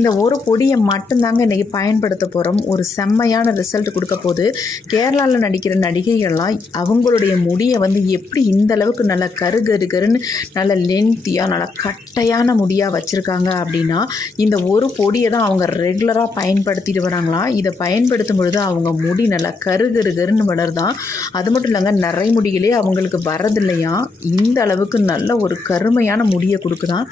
இந்த ஒரு பொடியை மட்டும்தாங்க இன்றைக்கி பயன்படுத்த போகிறோம். ஒரு செம்மையான ரிசல்ட் கொடுக்க போது. கேரளாவில் நடிக்கிற நடிகைகள்லாம் அவங்களுடைய முடியை வந்து எப்படி இந்த அளவுக்கு நல்லா கருன்னு நல்ல லென்த்தியாக நல்லா கட்டையான முடியாக வச்சுருக்காங்க அப்படின்னா இந்த ஒரு பொடியை தான் அவங்க ரெகுலராக பயன்படுத்திட்டு வராங்களாம். இதை பயன்படுத்தும் பொழுது அவங்க முடி நல்லா கருன்னு வளருதான். அது மட்டும் இல்லைங்க, நிறை முடிகளே அவங்களுக்கு வரதில்லையா. இந்த அளவுக்கு நல்ல ஒரு கருமையான முடியை கொடுக்குதான்.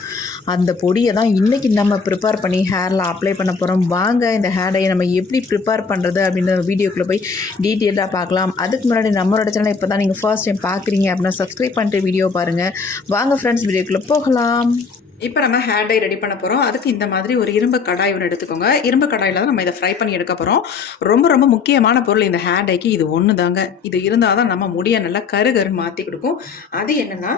அந்த பொடியை தான் இன்றைக்கி நம்ம ப்ரிப்பேர் பண்ணி ஹேரில் அப்ளை பண்ண போகிறோம். வாங்க இந்த ஹேர் டையை நம்ம எப்படி ப்ரிப்பேர் பண்ணுறது அப்படின்னு வீடியோக்குள்ளே போய் டீட்டெயிலாக பார்க்கலாம். அதுக்கு முன்னாடி நம்மளோட சேனல் இப்போ தான் நீங்கள் ஃபர்ஸ்ட் டைம் பார்க்குறீங்க அப்படின்னா சப்ஸ்கிரைப் பண்ணிட்டு வீடியோ பாருங்கள். வாங்க ஃப்ரெண்ட்ஸ், வீடியோக்குள்ளே போகலாம். இப்போ நம்ம ஹேர் டை ரெடி பண்ண போகிறோம். அதுக்கு இந்த மாதிரி ஒரு இரும்பு கடாய் ஒன்று எடுத்துக்கோங்க. இரும்பு கடாயில் தான் நம்ம இதை ஃப்ரை பண்ணி எடுக்க போகிறோம். ரொம்ப ரொம்ப முக்கியமான பொருள் இந்த ஹேர் டைக்கு இது ஒன்று தாங்க. இது இருந்தால் தான் நம்ம முடியை நல்லா கருன்னு மாற்றி கொடுக்கும். அது என்னென்னா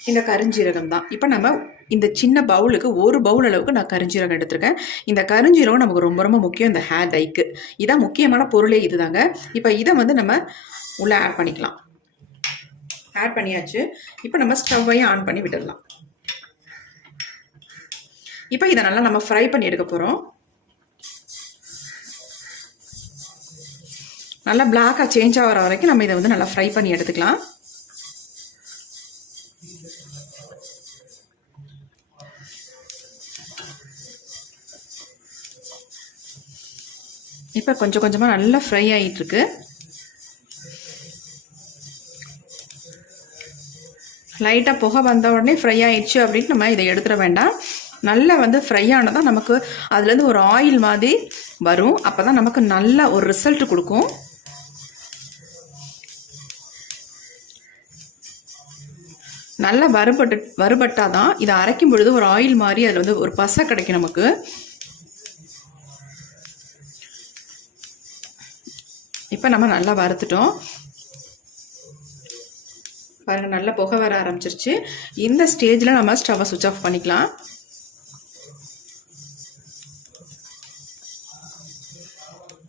இந்த கருஞ்சீரகம் தான். இப்போ நம்ம இந்த சின்ன பவுலுக்கு ஒரு பவுல் அளவுக்கு நான் கருஞ்சீரகம் எடுத்திருக்கேன். இந்த கருஞ்சீரகம் நமக்கு ரொம்ப ரொம்ப முக்கியம் இந்த ஹேர் டைக்கு. இதான் முக்கியமான பொருளே இதுதாங்க. இப்போ இதை வந்து நம்ம உள்ளே ஆட் பண்ணிக்கலாம். ஆட் பண்ணியாச்சு. இப்போ நம்ம ஸ்டவ்வையும் ஆன் பண்ணி விட்டுடலாம். இப்போ இதை நல்லா நம்ம ஃப்ரை பண்ணி எடுக்க போகிறோம். நல்லா பிளாக்காக சேஞ்ச் ஆகிற வரைக்கும் நம்ம இதை வந்து நல்லா ஃப்ரை பண்ணி எடுத்துக்கலாம். இப்போ கொஞ்சம் கொஞ்சமாக நல்லா ஃப்ரை ஆகிட்டுருக்கு. லைட்டாக புகை வந்த உடனே ஃப்ரை ஆயிடுச்சு அப்படின்னு நம்ம இதை எடுத்துட வேண்டாம். நல்லா வந்து ஃப்ரை ஆனதான் நமக்கு அதுலேருந்து ஒரு ஆயில் மாதிரி வரும். அப்போ தான் நமக்கு நல்ல ஒரு ரிசல்ட் கொடுக்கும். நல்லா வறுபட்டால் தான் இதை அரைக்கும் பொழுது ஒரு ஆயில் மாதிரி அதில் வந்து ஒரு பசை கிடைக்கும் நமக்கு. இப்போ நம்ம நல்லா வறுத்துட்டோம் பாருங்கள். நல்லா புகை வர ஆரம்பிச்சிருச்சு. இந்த ஸ்டேஜில் நம்ம ஸ்டவ்வை சுவிட்ச் ஆஃப் பண்ணிக்கலாம்.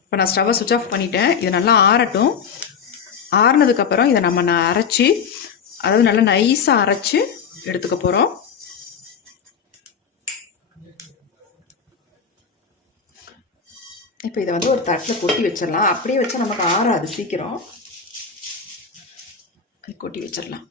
இப்போ நான் ஸ்டவ்வை சுவிட்ச் ஆஃப் பண்ணிட்டேன். இது நல்லா ஆறட்டும். ஆறுனதுக்கப்புறம் இதை நம்ம அரைச்சி, அதாவது நல்லா நைஸாக அரைச்சி எடுத்துக்க போகிறோம். இப்போ இதை வந்து ஒரு தட்டில் கொட்டி வச்சிடலாம். அப்படியே வச்சா நமக்கு ஆறாது சீக்கிரம். கொட்டி வச்சிடலாம்.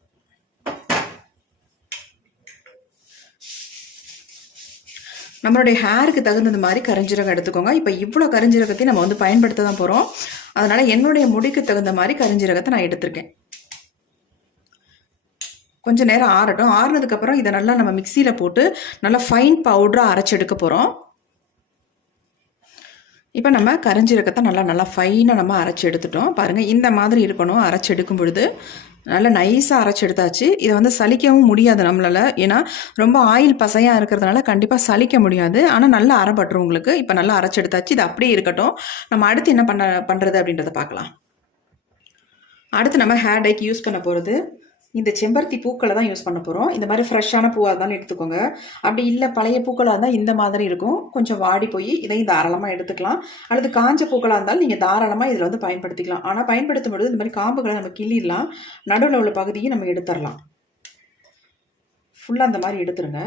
நம்மளுடைய ஹேருக்கு தகுந்த மாதிரி கரிஞ்சீரகம் எடுத்துக்கோங்க. இப்போ இவ்வளோ கரிஞ்சீரகத்தையும் நம்ம வந்து பயன்படுத்த தான் போகிறோம். அதனால் என்னுடைய முடிக்கு தகுந்த மாதிரி கரிஞ்சீரகத்தை நான் எடுத்திருக்கேன். கொஞ்சம் நேரம் ஆறட்டும். ஆறுனதுக்கப்புறம் இதை நல்லா நம்ம மிக்சியில் போட்டு நல்லா ஃபைன் பவுடராக அரைச்சி எடுக்க போகிறோம். இப்போ நம்ம கரிஞ்சீரகத்தை நல்லா ஃபைனாக நம்ம அரைச்சி எடுத்துட்டோம். பாருங்கள், இந்த மாதிரி இருக்கணும். அரைச்சி எடுக்கும் பொழுது நல்லா நைஸாக அரைச்சி எடுத்தாச்சு. இதை வந்து சலிக்கவும் முடியாது நம்மளால். ஏன்னா ரொம்ப ஆயில் பசையாக இருக்கிறதுனால கண்டிப்பாக சலிக்க முடியாது. ஆனால் நல்லா அரைப்பட்டுரும் உங்களுக்கு. இப்போ நல்லா அரைச்சி எடுத்தாச்சு. இது அப்படியே இருக்கட்டும். நம்ம அடுத்து என்ன பண்ணுறது அப்படின்றத பார்க்கலாம். அடுத்து நம்ம ஹேர் டைக்கு யூஸ் பண்ண போகிறது இந்த செம்பருத்தி பூக்களை தான் யூஸ் பண்ண போகிறோம். இந்த மாதிரி ஃப்ரெஷ்ஷான பூவாக இருந்தாலும் எடுத்துக்கோங்க. அப்படி இல்லை பழைய பூக்களாக இருந்தால் இந்த மாதிரி இருக்கும், கொஞ்சம் வாடி போய் இதையும் தாராளமாக எடுத்துக்கலாம். அல்லது காஞ்ச பூக்களாக இருந்தாலும் நீங்கள் தாராளமாக இதில் வந்து பயன்படுத்திக்கலாம். ஆனால் பயன்படுத்தும் பொழுது இந்த மாதிரி காம்புகளை நம்ம கிள்ளிடலாம். நடுவில் உள்ள பகுதியை நம்ம எடுத்துடலாம். ஃபுல்லாக அந்த மாதிரி எடுத்துருங்க.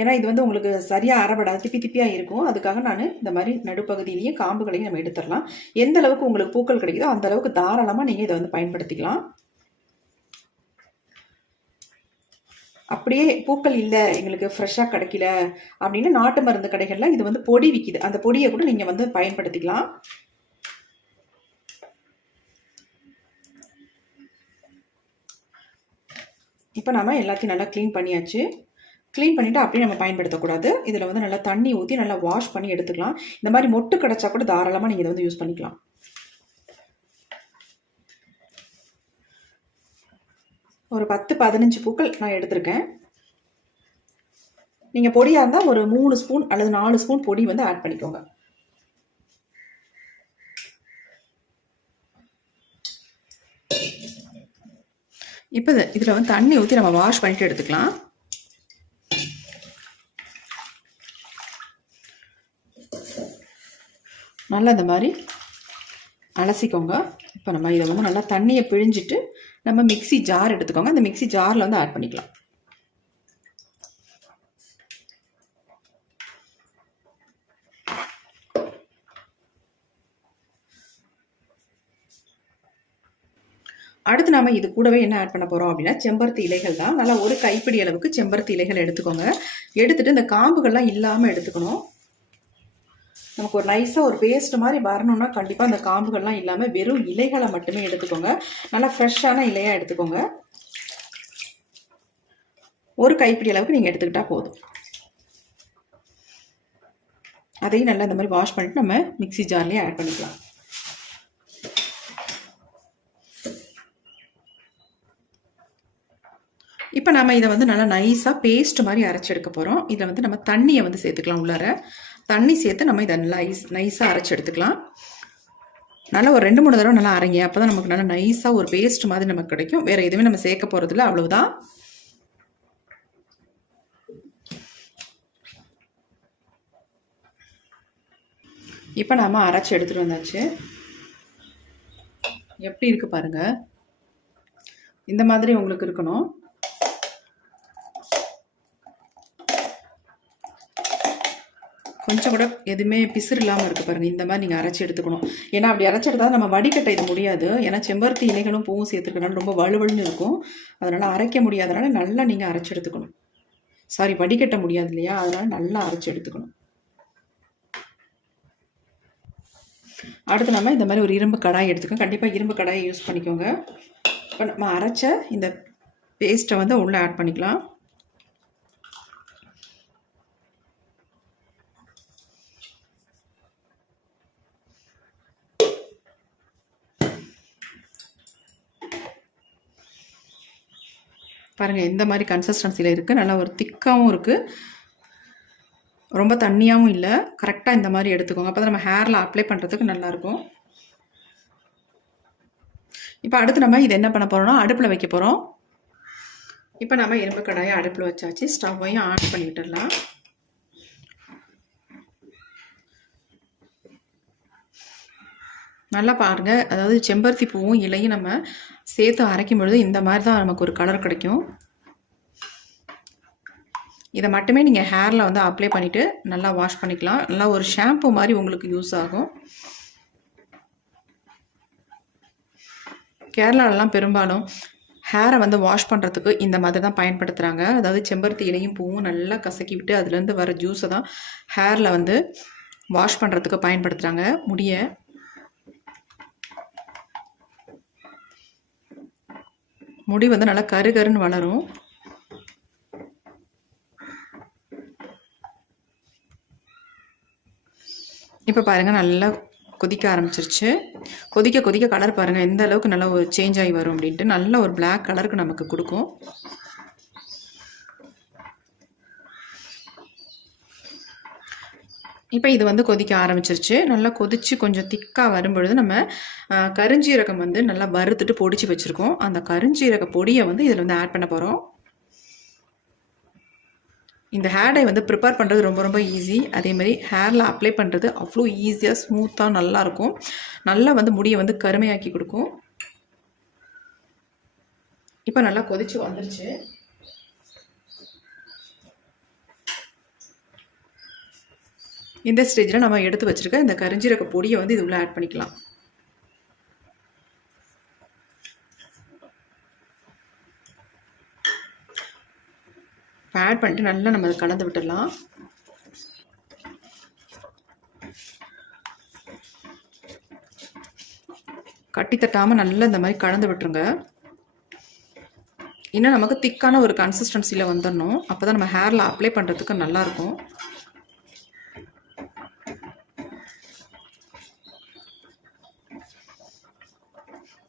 ஏன்னா இது வந்து உங்களுக்கு சரியாக அரைபடாது, திப்பியாக இருக்கும். அதுக்காக நான் இந்த மாதிரி நடுப்பகுதியிலையும் காம்புகளையும் நம்ம எடுத்துடலாம். எந்த அளவுக்கு உங்களுக்கு பூக்கள் கிடைக்குதோ அந்த அளவுக்கு தாராளமாக நீங்கள் இதை வந்து பயன்படுத்திக்கலாம். அப்படியே பூக்கள் இல்லை எங்களுக்கு ஃப்ரெஷ்ஷாக கிடைக்கல அப்படின்னு நாட்டு மருந்து கடைகளில் இது வந்து பொடி விற்கிது. அந்த பொடியை கூட நீங்கள் வந்து பயன்படுத்திக்கலாம். இப்போ நம்ம எல்லாத்தையும் நல்லா க்ளீன் பண்ணியாச்சு. க்ளீன் பண்ணிவிட்டு அப்படியே நம்ம பயன்படுத்தக்கூடாது. இதில் வந்து நல்லா தண்ணி ஊற்றி நல்லா வாஷ் பண்ணி எடுத்துக்கலாம். இந்த மாதிரி மொட்டு கிடச்சா கூட தாராளமாக நீங்கள் இதை வந்து யூஸ் பண்ணிக்கலாம். ஒரு 10-15 பூக்கள் நான் எடுத்திருக்கேன். நீங்கள் பொடியாக இருந்தால் ஒரு 3 ஸ்பூன் அல்லது 4 ஸ்பூன் பொடி வந்து ஆட் பண்ணிக்கோங்க. இப்போ இதில் வந்து தண்ணி ஊற்றி நம்ம வாஷ் பண்ணிட்டு எடுத்துக்கலாம். நல்லா இந்த மாதிரி அலசிக்கோங்க. இப்போ நம்ம இதை வந்து நல்லா தண்ணியை பிழிஞ்சிட்டு நம்ம மிக்ஸி ஜார் எடுத்துக்கோங்க. அந்த மிக்ஸி ஜாரில் வந்து ஆட் பண்ணிக்கலாம். அடுத்து நாம இது கூடவே என்ன ஆட் பண்ண போகிறோம் அப்படின்னா செம்பருத்தி இலைகள் தான். நல்லா ஒரு கைப்பிடி அளவுக்கு செம்பருத்தி இலைகள் எடுத்துக்கோங்க. எடுத்துகிட்டு இந்த காம்புகள்லாம் இல்லாமல் எடுத்துக்கணும். நமக்கு ஒரு நைஸாக ஒரு பேஸ்ட் மாதிரி வரணும்னா கண்டிப்பாக அந்த காம்புகள்லாம் இல்லாமல் வெறும் இலைகளை மட்டுமே எடுத்துக்கோங்க. நல்லா ஃப்ரெஷ்ஷான இலையாக எடுத்துக்கோங்க. ஒரு கைப்பிடி அளவுக்கு நீங்கள் எடுத்துக்கிட்டால் போதும். அதையும் நல்லா இந்த மாதிரி வாஷ் பண்ணிவிட்டு நம்ம மிக்ஸி ஜார்லேயே ஆட் பண்ணிக்கலாம். இப்போ நம்ம இதை வந்து நல்லா நைஸாக பேஸ்ட் மாதிரி அரைச்சி எடுக்க போகிறோம். இதில் வந்து நம்ம தண்ணியை வந்து சேர்த்துக்கலாம். உள்ளார தண்ணி சேர்த்து நம்ம இதை நைஸாக அரைச்சி எடுத்துக்கலாம். நல்லா ஒரு 2-3 தடவை நல்லா அரைங்க. அப்போ தான் நமக்கு நல்லா நைஸாக ஒரு பேஸ்ட் மாதிரி நமக்கு கிடைக்கும். வேறு எதுவுமே நம்ம சேர்க்க போகிறதில்ல, அவ்வளவுதான். இப்போ நாம் அரைச்சி எடுத்துகிட்டு வந்தாச்சு. எப்படி இருக்குது பாருங்கள். இந்த மாதிரி உங்களுக்கு இருக்கணும். கொஞ்சம் கூட எதுவுமே பிசுறு இல்லாமல் இருக்குது பாருங்கள். இந்த மாதிரி நீங்கள் அரைச்சி எடுத்துக்கணும். ஏன்னா அப்படி அரைச்சி எடுத்தால் நம்ம வடிகட்ட இது முடியாது. ஏன்னா செம்பருத்தி இலைகளும் பூவும் சேர்த்துக்கனால ரொம்ப வலுவலுன்னு இருக்கும். அதனால் அரைக்க முடியாதனால நல்லா நீங்கள் அரைச்சி எடுத்துக்கணும். சாரி, வடிகட்ட முடியாது இல்லையா, அதனால் நல்லா அரைச்சி எடுத்துக்கணும். அடுத்து நம்ம இந்த மாதிரி ஒரு இரும்பு கடாய் எடுத்துக்கோங்க. கண்டிப்பாக இரும்பு கடாயை யூஸ் பண்ணிக்கோங்க. இப்போ நம்ம அரைச்ச இந்த பேஸ்ட்டை வந்து உள்ளே ஆட் பண்ணிக்கலாம். பாருங்கள் இந்த மாதிரி கன்சிஸ்டன்சியில் இருக்குது. நல்லா ஒரு திக்காகவும் இருக்குது, ரொம்ப தண்ணியாகவும் இல்லை. கரெக்டாக இந்த மாதிரி எடுத்துக்கோங்க. அப்போ தான் நம்ம ஹேரில் அப்ளை பண்ணுறதுக்கு நல்லாயிருக்கும். இப்போ அடுத்து நம்ம இது என்ன பண்ண போகிறோம்னா அடுப்பில் வைக்க போகிறோம். இப்போ நம்ம இரும்பு கடாயை அடுப்பில் வச்சாச்சு. ஸ்டவ்வையும் ஆன் பண்ணி விட்டுடலாம். நல்லா பாருங்கள். அதாவது செம்பருத்தி பூவும் இலையும் நம்ம சேர்த்து அரைக்கும் பொழுது இந்த மாதிரி தான் நமக்கு ஒரு கலர் கிடைக்கும். இதை மட்டுமே நீங்கள் ஹேரில் வந்து அப்ளை பண்ணிவிட்டு நல்லா வாஷ் பண்ணிக்கலாம். நல்லா ஒரு ஷாம்பு மாதிரி உங்களுக்கு யூஸ் ஆகும். கேரளாலெலாம் பெரும்பாலும் ஹேரை வந்து வாஷ் பண்ணுறதுக்கு இந்த மாதிரி தான் பயன்படுத்துகிறாங்க. அதாவது செம்பருத்தி இலையும் பூவும் நல்லா கசக்கி விட்டு அதுலேருந்து வர ஜூஸை தான் ஹேரில் வந்து வாஷ் பண்ணுறதுக்கு பயன்படுத்துகிறாங்க. முடி வந்து நல்லா கருகருன்னு வளரும். இப்போ பாருங்கள் நல்லா கொதிக்க ஆரம்பிச்சிருச்சு. கொதிக்க கொதிக்க கலர் பாருங்கள் எந்த அளவுக்கு நல்லா ஒரு சேஞ்ச் ஆகி வரும் அப்படின்ட்டு. நல்ல ஒரு பிளாக் கலருக்கு நமக்கு கொடுக்கும். இப்போ இது வந்து கொதிக்க ஆரம்பிச்சிருச்சு. நல்லா கொதித்து கொஞ்சம் திக்காக வரும்பொழுது நம்ம கருஞ்சீரகம் வந்து நல்லா வறுத்துட்டு பொடிச்சு வச்சுருக்கோம். அந்த கருஞ்சீரக பொடியை வந்து இதில் வந்து ஆட் பண்ண போகிறோம். இந்த ஹேர் டை வந்து ப்ரிப்பேர் பண்ணுறது ரொம்ப ரொம்ப ஈஸி. அதேமாதிரி ஹேரில் அப்ளை பண்ணுறது அவ்வளோ ஈஸியாக ஸ்மூத்தாக நல்லாயிருக்கும். நல்லா வந்து முடியை வந்து கருமையாக்கி கொடுக்கும். இப்போ நல்லா கொதிச்சு வந்துருச்சு. இந்த ஸ்டேஜில் நம்ம எடுத்து வச்சுருக்க இந்த கருஞ்சீரக பொடியை வந்து இது உள்ள ஆட் பண்ணிக்கலாம். ஆட் பண்ணிட்டு நல்லா நம்ம அதை கலந்து விட்டுடலாம். கட்டி தட்டாமல் நல்லா இந்த மாதிரி கலந்து விட்டுருங்க. இன்னும் நமக்கு திக்கான ஒரு கன்சிஸ்டன்சியில் வந்துடணும். அப்போ தான் நம்ம ஹேரில் அப்ளை பண்ணுறதுக்கு நல்லாயிருக்கும்.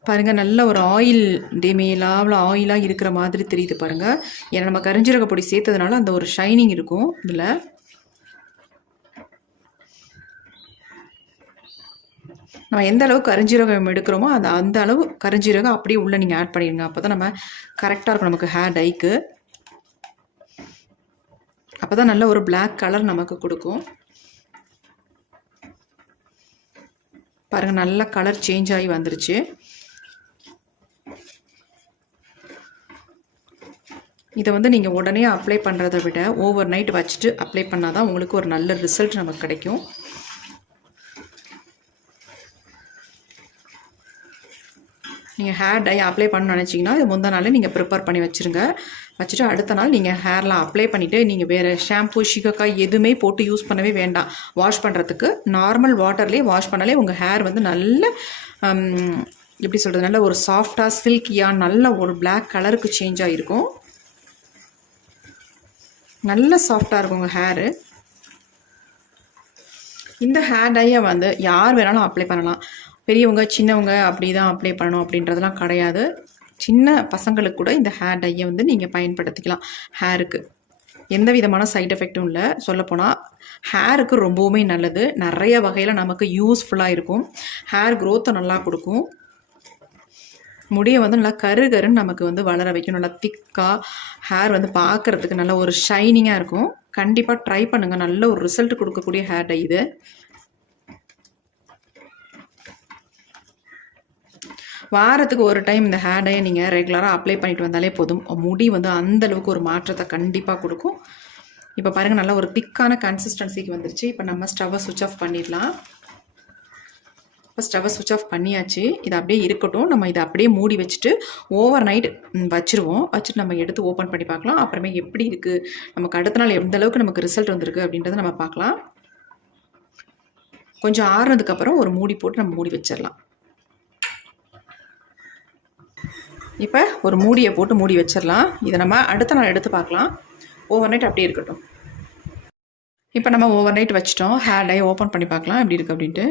பாருங்கள் நல்ல ஒரு ஆயில் டேமேலாவில் ஆயிலாக இருக்கிற மாதிரி தெரியுது பாருங்கள். ஏன்னா நம்ம கரிஞ்சீரக பொடி சேர்த்ததுனால அந்த ஒரு ஷைனிங் இருக்கும். இதில் நம்ம எந்த அளவுக்கு கரிஞ்சீரகம் எடுக்கிறோமோ அந்த அளவு கரிஞ்சீரகம் அப்படியே உள்ளே நீங்கள் ஆட் பண்ணிடுங்க. அப்போ தான் நம்ம கரெக்டாக இருக்கும் நமக்கு ஹேர் டைக்கு. அப்போ தான் நல்ல ஒரு பிளாக் கலர் நமக்கு கொடுக்கும். பாருங்கள் நல்லா கலர் சேஞ்ச் ஆகி வந்துருச்சு. இதை வந்து நீங்கள் உடனே அப்ளை பண்ணுறதை விட ஓவர் நைட் வச்சுட்டு அப்ளை பண்ணால் தான் உங்களுக்கு ஒரு நல்ல ரிசல்ட் நமக்கு கிடைக்கும். நீங்கள் ஹேர் டை அப்ளை பண்ணணும்னு நினச்சிங்கன்னா இது முந்தின நாளே நீங்கள் ப்ரிப்பேர் பண்ணி வச்சுருங்க. வச்சுட்டு அடுத்த நாள் நீங்கள் ஹேரில் அப்ளை பண்ணிவிட்டு நீங்கள் வேறு ஷாம்பு ஷிகக்காய் எதுவுமே போட்டு யூஸ் பண்ணவே வேண்டாம். வாஷ் பண்ணுறதுக்கு நார்மல் வாட்டர்லேயே வாஷ் பண்ணாலே உங்கள் ஹேர் வந்து நல்ல எப்படி சொல்கிறது, நல்ல ஒரு சாஃப்டாக சில்கியாக நல்ல ஒரு பிளாக் கலருக்கு சேஞ்ச் ஆகிருக்கும். நல்ல சாஃப்டாக இருக்கும் உங்கள் ஹேரு. இந்த ஹேர் டையை வந்து யார் வேணாலும் அப்ளை பண்ணலாம். பெரியவங்க சின்னவங்க அப்படி தான் அப்ளை பண்ணணும் அப்படின்றதெல்லாம் கிடையாது. சின்ன பசங்களுக்கு கூட இந்த ஹேர் டையை வந்து நீங்கள் பயன்படுத்திக்கலாம். ஹேருக்கு எந்த விதமான சைட் எஃபெக்டும் இல்லை. சொல்லப்போனால் ஹேருக்கு ரொம்பவுமே நல்லது. நிறைய வகையில் நமக்கு யூஸ்ஃபுல்லாக இருக்கும். ஹேர் க்ரோத்தை நல்லா கொடுக்கும். முடியை வந்து நல்லா கருன்னு நமக்கு வந்து வளர வைக்கும். நல்லா திக்காக ஹேர் வந்து பார்க்குறதுக்கு நல்ல ஒரு ஷைனிங்காக இருக்கும். கண்டிப்பாக ட்ரை பண்ணுங்கள். நல்ல ஒரு ரிசல்ட் கொடுக்கக்கூடிய ஹேர் டை இது. வாரத்துக்கு ஒரு டைம் இந்த ஹேர் டையை நீங்கள் ரெகுலராக அப்ளை பண்ணிட்டு வந்தாலே போதும். முடி வந்து அந்தளவுக்கு ஒரு மாற்றத்தை கண்டிப்பாக கொடுக்கும். இப்போ பாருங்கள், நல்லா ஒரு திக்கான கன்சிஸ்டன்சிக்கு வந்துருச்சு. இப்போ நம்ம ஸ்டவ்வை சுவிட்ச் ஆஃப் பண்ணிடலாம். இப்போ ஸ்டவ்வை சுவிட்ச் ஆஃப் பண்ணியாச்சு. இது அப்படியே இருக்கட்டும். நம்ம இதை அப்படியே மூடி வச்சுட்டு ஓவர் நைட் வச்சுருவோம். வச்சுட்டு நம்ம எடுத்து ஓப்பன் பண்ணி பார்க்கலாம். அப்புறமே எப்படி இருக்குது, நமக்கு அடுத்த நாள் எந்த அளவுக்கு நமக்கு ரிசல்ட் வந்திருக்கு அப்படின்றத நம்ம பார்க்கலாம். கொஞ்சம் ஆறுனதுக்கப்புறம் ஒரு மூடி போட்டு நம்ம மூடி வச்சிடலாம். இப்போ ஒரு மூடியை போட்டு மூடி வச்சிடலாம். இதை நம்ம அடுத்த நாள் எடுத்து பார்க்கலாம். ஓவர் நைட் அப்படியே இருக்கட்டும். இப்போ நம்ம ஓவர் நைட் வச்சிட்டோம். ஹேர் டை ஓப்பன் பண்ணி பார்க்கலாம் எப்படி இருக்குது அப்படின்ட்டு.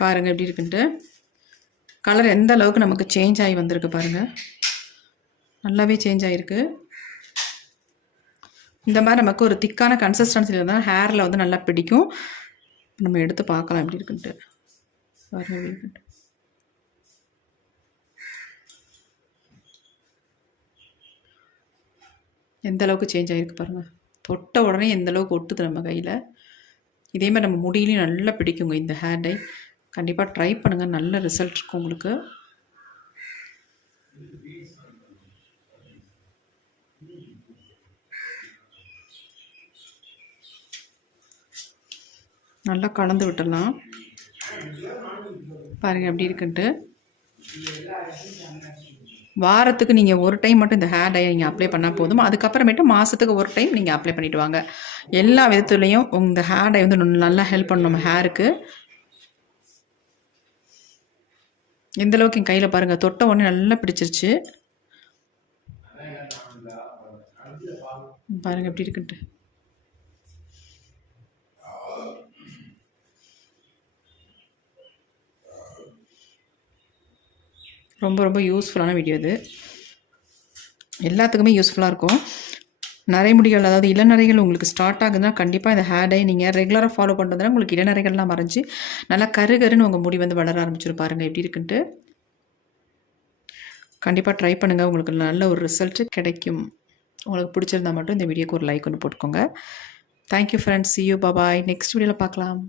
பாருங்கள் எப்படி இருக்குன்ட்டு. கலர் எந்த அளவுக்கு நமக்கு சேஞ்ச் ஆகி வந்திருக்கு பாருங்கள். நல்லாவே சேஞ்ச் ஆகிருக்கு. இந்த மாதிரி நமக்கு ஒரு திக்கான கன்சிஸ்டன்சியில் இருந்தால் ஹேரில் வந்து நல்லா பிடிக்கும். நம்ம எடுத்து பார்க்கலாம் எப்படி இருக்குன்ட்டு. பாருங்கள் எப்படி இருக்குன்ட்டு. எந்த அளவுக்கு சேஞ்ச் ஆகிருக்கு பாருங்கள். தொட்ட உடனே எந்த அளவுக்கு ஒட்டுது நம்ம கையில். இதேமாதிரி நம்ம முடியிலையும் நல்லா பிடிக்குங்க இந்த ஹேர் டை. கண்டிப்பாக ட்ரை பண்ணுங்கள். நல்ல ரிசல்ட் இருக்கும் உங்களுக்கு. நல்லா கலந்து விட்டுடலாம். பாருங்கள் எப்படி இருக்குன்ட்டு. வாரத்துக்கு நீங்கள் ஒரு டைம் மட்டும் இந்த ஹேர் டையை நீங்கள் அப்ளை பண்ணால் போதும். அதுக்கப்புறமேட்டு மாதத்துக்கு ஒரு டைம் நீங்கள் அப்ளை பண்ணிவிட்டு வாங்க. எல்லா விதத்துலேயும் இந்த ஹேர் டை வந்து நல்லா ஹெல்ப் பண்ணும் நம்ம ஹேருக்கு. எந்தளவுக்கு என் கையில் பாருங்கள், தொட்ட உடனே நல்லா பிடிச்சிருச்சு. பாருங்கள் எப்படி இருக்குன்ட்டு. ரொம்ப ரொம்ப யூஸ்ஃபுல்லான வீடியோ இது. எல்லாத்துக்குமே யூஸ்ஃபுல்லாக இருக்கும். நரைமுடிகள், அதாவது இளநரைகள் உங்களுக்கு ஸ்டார்ட் ஆகுதுன்னா கண்டிப்பாக இந்த ஹேர் டை நீங்கள் ரெகுலராக ஃபாலோ பண்ணுறதுனா உங்களுக்கு இளநரைகள்லாம் மறைஞ்சி நல்லா கருன்னு உங்கள் முடி வந்து வளர ஆரம்பிச்சிடும். பாருங்கள் எப்படி இருக்குன்ட்டு. கண்டிப்பாக ட்ரை பண்ணுங்கள். உங்களுக்கு நல்ல ஒரு ரிசல்ட்டு கிடைக்கும். உங்களுக்கு பிடிச்சிருந்தா மட்டும் இந்த வீடியோக்கு ஒரு லைக் ஒன்று போட்டுக்கோங்க. Thank you friends. see you. bye bye. Next வீடியோவில் பார்க்கலாம்.